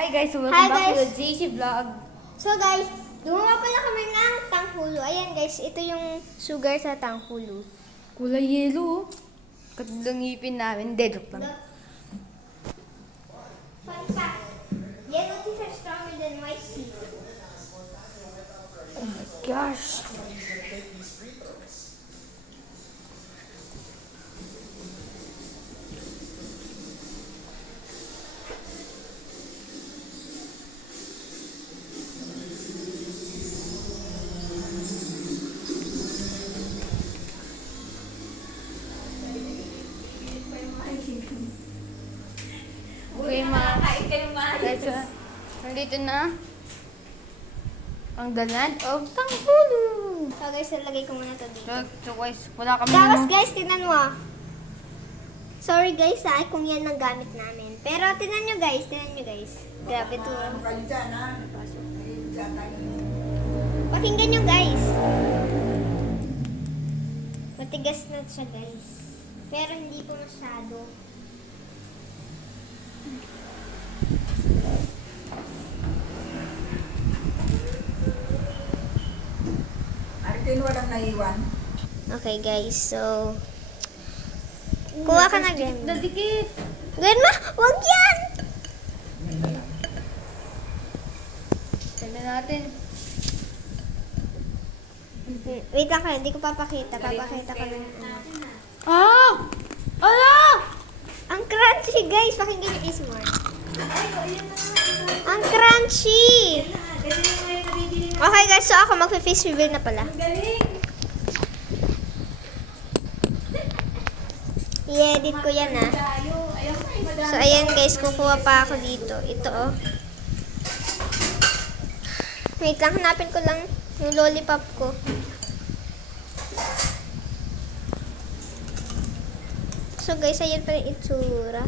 Hi guys, welcome back to the JC Vlog. So guys, gumawa pala kami ng tanghulo. Ayan guys, ito yung sugar sa tanghulo. Kulay yellow. Katulad ng ngipin namin. Hindi, joke lang. Fun fact, yellow teeth are stronger than white teeth. Oh my gosh. Okay mga guys, nandito na ang ganad o tanghulo. So guys, nalagay ko muna ito dito. So guys, wala kami Tapos guys, tingnan mo. Sorry guys kung yan ang gamit namin. Pero tingnan nyo guys, Grabe to. Pakinggan nyo guys. Matigas na siya guys. Pero hindi po masyado. Walang naiwan. Okay guys, so kuha ka na Gwen. Dadikit. Gwen wag yan! Tignan natin. Wait lang kayo, hindi ko papakita. Papakita ko lang. Ah! Ala! Ang crunchy guys, pakinggan yung ASMR. Ang crunchy! Okay guys, so ako magpe-face reveal na pala. I-edit ko yan So ayan guys, kukuha pa ako dito. Ito oh. Wait lang, hanapin ko lang yung lollipop ko. So guys, ayan pa rin itsura.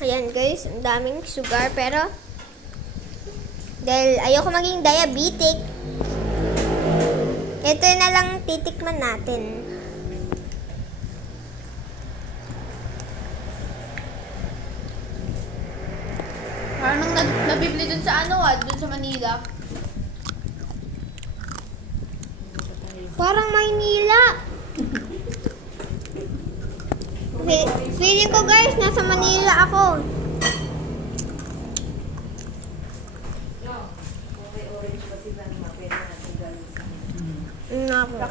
Ayan guys, ang daming sugar pero dahil ayoko maging diabetic, ito na lang titikman natin. Parang nabibili dun sa dun sa Manila. Parang Maynila. Feeling ko guys, nasa Manila ako.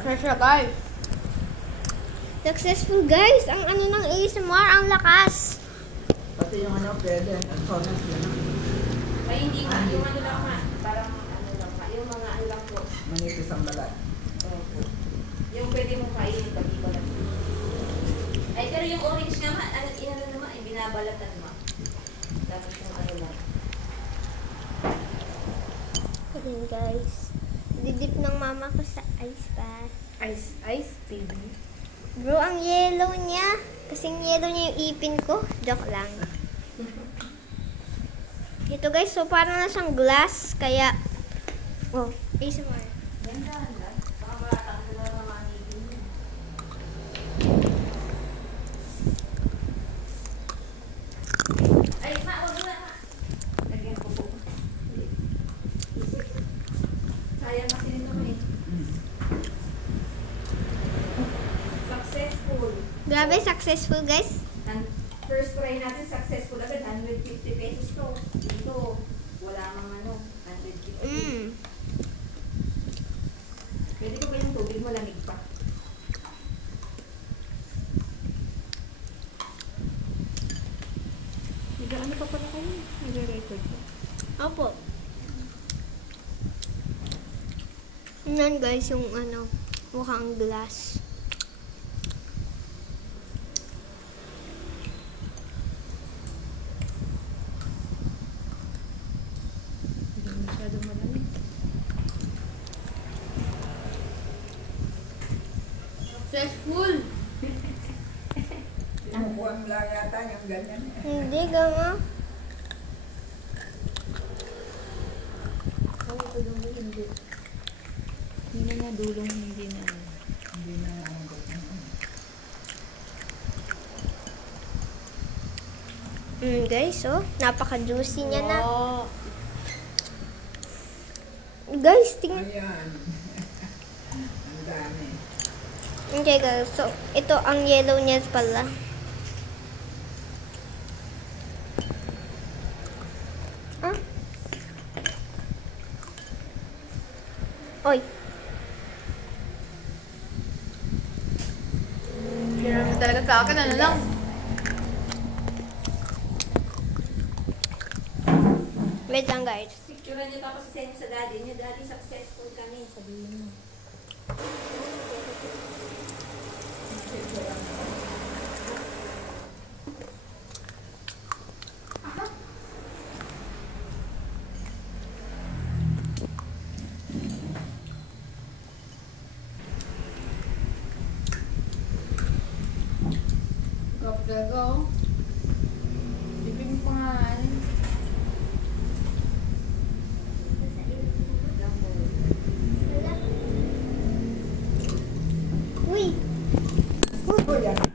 Successful guys. Successful guys. Ang ano ng ASMR, ang lakas. Pati yung pwede. Ang sonus yun. Ay, hindi ka. Yung ano lang ma. Parang ano lang ma. Yung mga ano lang po. Manipis ang balat. Opo. Yung pwede mong kainin, pati balat. Ay, pero yung orange nga ma, ano naman, ay binabalatan ma. Tapos yung ano lang. Ayan guys. Didip ng mama ko sa ice bath. Ice, baby. Bro, ang yellow niya. Kasing yellow niya yung ipin ko. Joke lang. Ito guys, so parang na siyang glass. Kaya, oh, ASMR. Ganda, ganda. Baka malatang ko na mga anibin mo. Ay, ma, wag na ma. Lagyan ko po. Sayang kasi nito eh. Successful. Grabe, successful guys. First try natin successful agad, 150 pesos to. Dito, wala mang ano, 150. Pwede ko ba yung tubig malamig pa? Ano pa pala kayo? Nag-record pa? Opo. Yan guys, yung ano, mukhang glass. Masyadong malamig. Successful. Kinukuha lang yata yung ganyan. Hindi, gama. Hindi na dulong, hindi na. Guys, oh. Napaka-juicy niya na. Wow. Guys, tingnan. Ayan. Ang dami. Okay guys, so ito ang yellow niya pala. Ah? Oy. Hindi naman talaga sa akin, ano lang. Wait lang guys. Picturean niyo tapos send sa daddy niyo. Daddy, successful kami. Sabihin mo. Gap talaga, oh. Bibig mo pa nga, ano. Uy. Oh, yan.